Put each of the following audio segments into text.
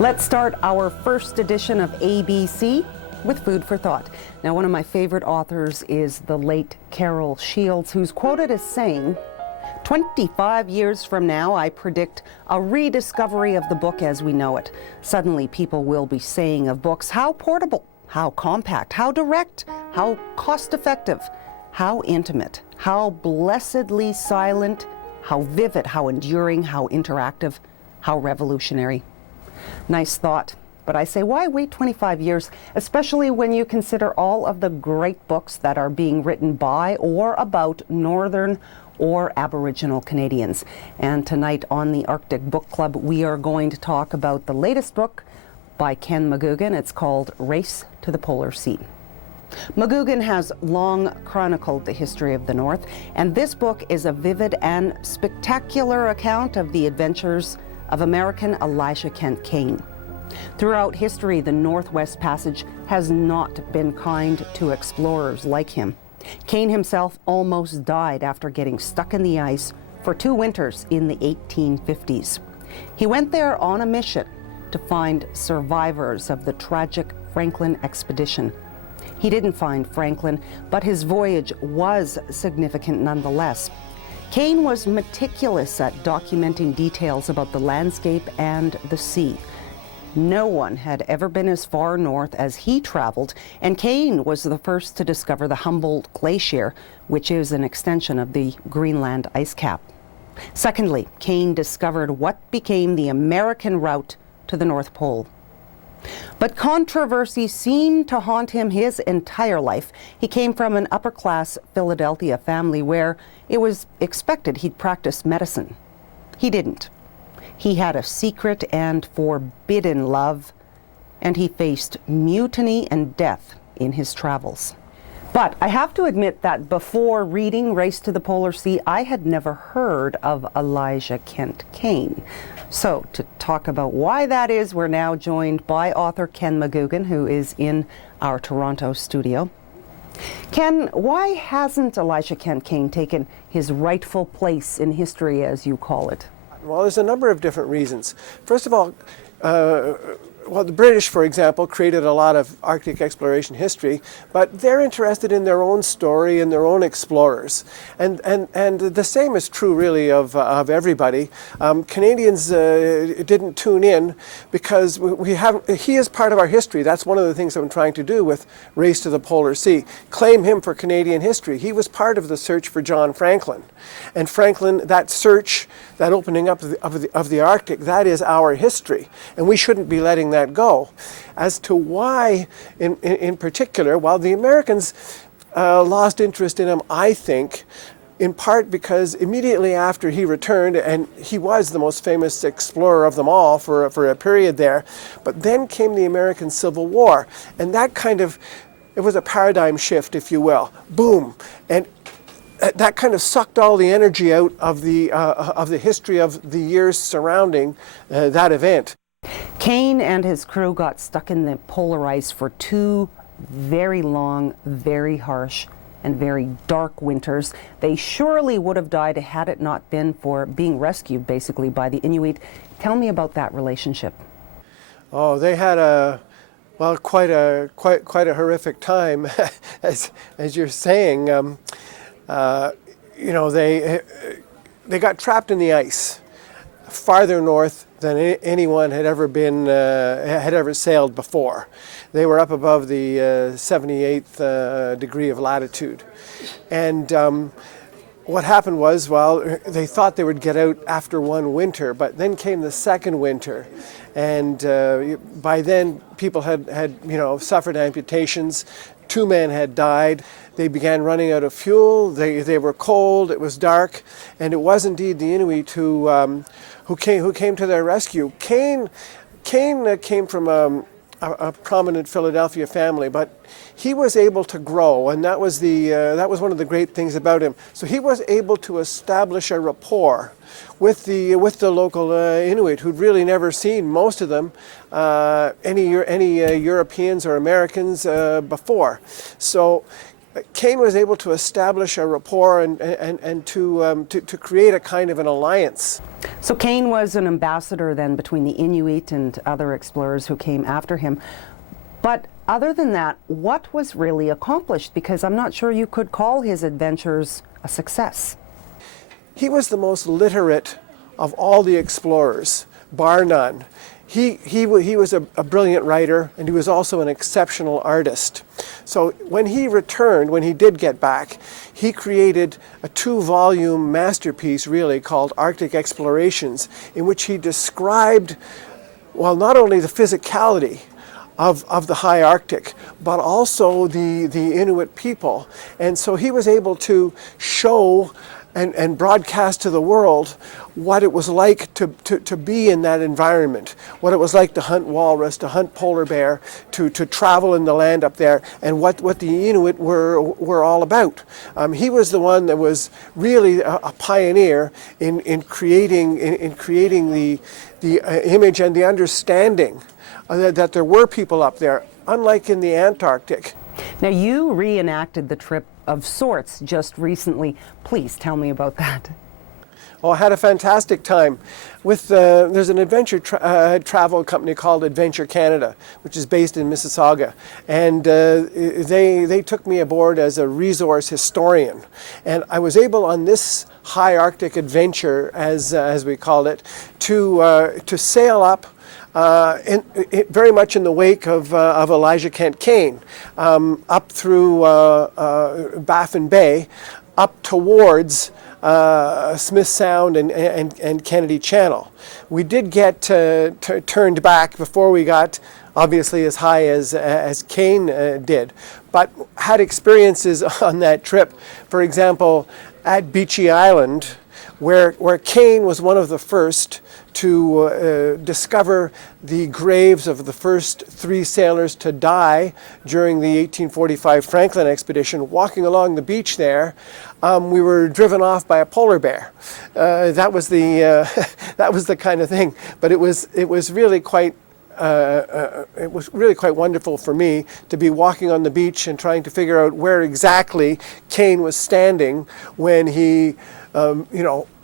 Let's start our first edition of ABC with Food for Thought. Now, one of my favorite authors is the late Carol Shields, who's quoted as saying, 25 years from now, I predict a rediscovery of the book as we know it. Suddenly, people will be saying of books, how portable, how compact, how direct, how cost-effective, how intimate, how blessedly silent, how vivid, how enduring, how interactive, how revolutionary. Nice thought. But I say, why wait 25 years, especially when you consider all of the great books that are being written by or about Northern or Aboriginal Canadians. And tonight on the Arctic Book Club, we are going to talk about the latest book by Ken McGoogan. It's called Race to the Polar Sea. McGoogan has long chronicled the history of the North, and this book is a vivid and spectacular account of the adventures of American Elijah Kent Kane. Throughout history, the Northwest Passage has not been kind to explorers like him. Kane himself almost died after getting stuck in the ice for 2 winters in the 1850s. He went there on a mission to find survivors of the tragic Franklin expedition. He didn't find Franklin, but his voyage was significant nonetheless. Kane was meticulous at documenting details about the landscape and the sea. No one had ever been as far north as he traveled, and Kane was the first to discover the Humboldt Glacier, which is an extension of the Greenland ice cap. Secondly, Kane discovered what became the American route to the North Pole. But controversy seemed to haunt him his entire life. He came from an upper-class Philadelphia family where it was expected he'd practice medicine. He didn't. He had a secret and forbidden love, and he faced mutiny and death in his travels. But I have to admit that before reading Race to the Polar Sea, I had never heard of Elijah Kent Kane. So to talk about why that is, we're now joined by author Ken McGoogan, who is in our Toronto studio. Ken, why hasn't Elijah Kent Kane taken his rightful place in history, as you call it? Well, there's a number of different reasons. First of all, the British, for example, created a lot of Arctic exploration history, but they're interested in their own story and their own explorers. And the same is true, really, of everybody. Canadians didn't tune in because he is part of our history. That's one of the things I'm trying to do with Race to the Polar Sea. Claim him for Canadian history. He was part of the search for John Franklin. And Franklin, that search, that opening up of the Arctic, that is our history. And we shouldn't be letting that go. As to why, in particular, well, the Americans lost interest in him, I think, in part because immediately after he returned, and he was the most famous explorer of them all for a period there, but then came the American Civil War, and that it was a paradigm shift, if you will. Boom. And that kind of sucked all the energy out of the history of the years surrounding that event. Kane and his crew got stuck in the polar ice for 2 very long, very harsh, and very dark winters. They surely would have died had it not been for being rescued, basically, by the Inuit. Tell me about that relationship. Oh, they had quite a horrific time, as you're saying. They got trapped in the ice, farther north than anyone had ever sailed before. They were up above the 78th degree of latitude. And what happened was, well, they thought they would get out after 1 winter, but then came the second winter. And by then, people had suffered amputations. 2 men had died. They began running out of fuel. They were cold. It was dark, and it was indeed the Inuit who came to their rescue. Kane came from a prominent Philadelphia family, but he was able to grow, and that was one of the great things about him. So he was able to establish a rapport with the local Inuit, who'd really never seen, most of them, any Europeans or Americans before. So Kane was able to establish a rapport and to create a kind of an alliance. So Kane was an ambassador then between the Inuit and other explorers who came after him. But other than that, what was really accomplished? Because I'm not sure you could call his adventures a success. He was the most literate of all the explorers, bar none. He was a brilliant writer, and he was also an exceptional artist. So when he returned, when he did get back, he created a 2-volume masterpiece, really, called Arctic Explorations, in which he described, well, not only the physicality of the high Arctic, but also the Inuit people. And so he was able to show and broadcast to the world what it was like to be in that environment, what it was like to hunt walrus, to hunt polar bear, to travel in the land up there, and what the Inuit were all about. He was the one that was really a pioneer in creating the image and the understanding that there were people up there, unlike in the Antarctic. Now, you reenacted the trip of sorts just recently. Please tell me about that. Oh, I had a fantastic time. There's an adventure travel company called Adventure Canada, which is based in Mississauga, and they took me aboard as a resource historian, and I was able on this high Arctic adventure, as we called it, to sail up. Very much in the wake of Elijah Kent Kane, up through Baffin Bay, up towards Smith Sound and Kennedy Channel. We did get turned back before we got obviously as high as Kane did, but had experiences on that trip. For example, at Beechy Island, where Kane was one of the first to discover the graves of the first 3 sailors to die during the 1845 Franklin expedition. Walking along the beach there, we were driven off by a polar bear. That was the kind of thing. But it was really quite wonderful for me to be walking on the beach and trying to figure out where exactly Kane was standing when he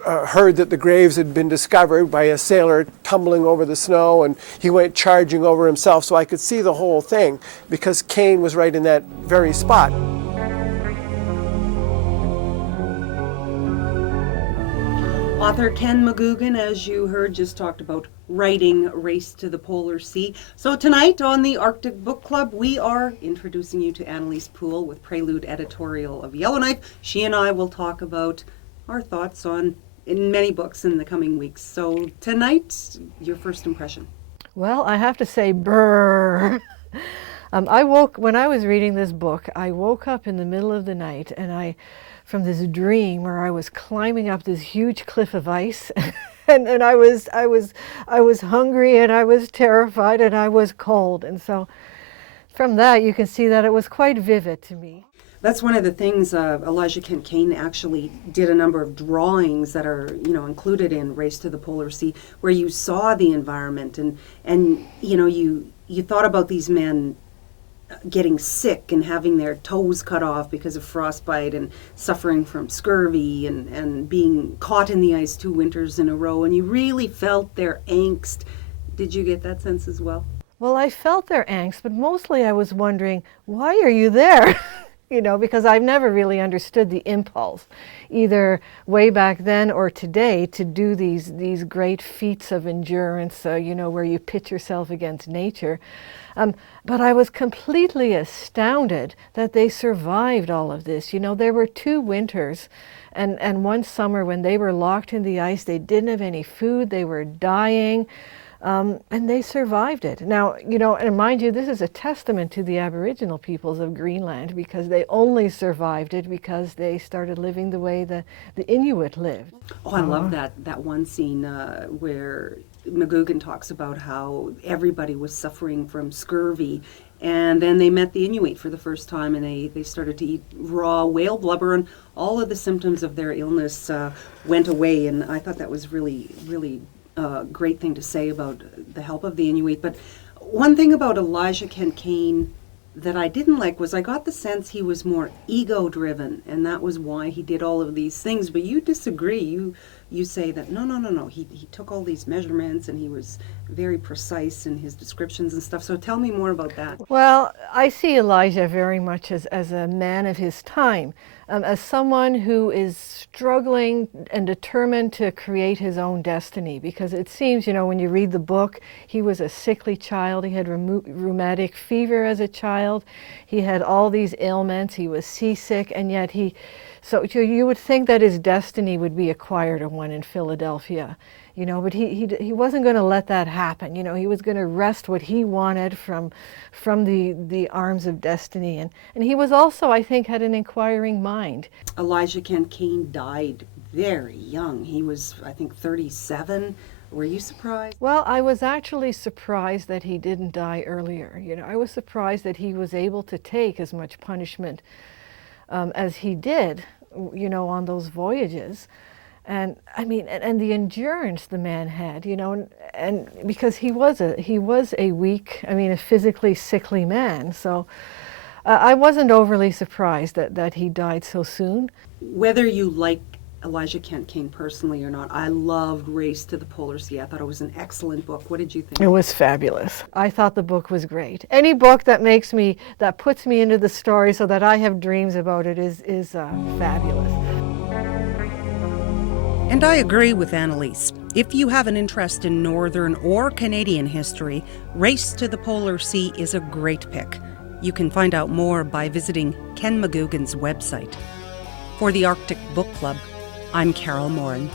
heard that the graves had been discovered by a sailor tumbling over the snow, and he went charging over himself, so I could see the whole thing because Kane was right in that very spot. Author Ken McGoogan, as you heard, just talked about writing Race to the Polar Sea. So tonight on the Arctic Book Club, we are introducing you to Annalise Poole with Prelude editorial of Yellowknife. She and I will talk about our thoughts on in many books in the coming weeks. So tonight, your first impression? Well, I have to say, brrr. When I was reading this book, I woke up in the middle of the night from this dream where I was climbing up this huge cliff of ice and I was hungry and I was terrified and I was cold. And so from that, you can see that it was quite vivid to me. That's one of the things Elijah Kent Kane actually did a number of drawings that are, included in Race to the Polar Sea, where you saw the environment and you thought about these men getting sick and having their toes cut off because of frostbite and suffering from scurvy and being caught in the ice 2 winters in a row, and you really felt their angst. Did you get that sense as well? Well, I felt their angst, but mostly I was wondering, why are you there? Because I've never really understood the impulse, either way back then or today, to do these great feats of endurance, where you pit yourself against nature. But I was completely astounded that they survived all of this. There were 2 winters and one summer when they were locked in the ice. They didn't have any food. They were dying. And they survived it. Now, and mind you, this is a testament to the Aboriginal peoples of Greenland, because they only survived it because they started living the way the Inuit lived. Oh, I love that one scene where McGoogan talks about how everybody was suffering from scurvy, and then they met the Inuit for the first time, and they started to eat raw whale blubber, and all of the symptoms of their illness went away. And I thought that was really, really great thing to say about the help of the Inuit. But one thing about Elijah Kent Kane that I didn't like was I got the sense he was more ego-driven, and that was why he did all of these things. But you disagree. You say that no. He took all these measurements and he was very precise in his descriptions and stuff. So tell me more about that. Well, I see Elijah very much as a man of his time, as someone who is struggling and determined to create his own destiny. Because it seems, when you read the book, he was a sickly child. He had rheumatic fever as a child. He had all these ailments. He was seasick, and yet so you would think that his destiny would be a choir one in Philadelphia, but he wasn't going to let that happen. He was going to wrest what he wanted from the arms of destiny, and he was also, I think, had an inquiring mind. Elijah Kent Kane died very young. He was, I think, 37. Were you surprised? Well, I was actually surprised that he didn't die earlier. I was surprised that he was able to take as much punishment as he did, on those voyages. And I mean, and the endurance the man had, and because he was a weak, a physically sickly man. So I wasn't overly surprised that he died so soon. Whether you like Elijah Kent Kane personally or not, I loved Race to the Polar Sea. I thought it was an excellent book. What did you think? It was fabulous. I thought the book was great. Any book that puts me into the story so that I have dreams about it is fabulous. And I agree with Annalise. If you have an interest in Northern or Canadian history, Race to the Polar Sea is a great pick. You can find out more by visiting Ken McGoogan's website. For the Arctic Book Club, I'm Carol Morin.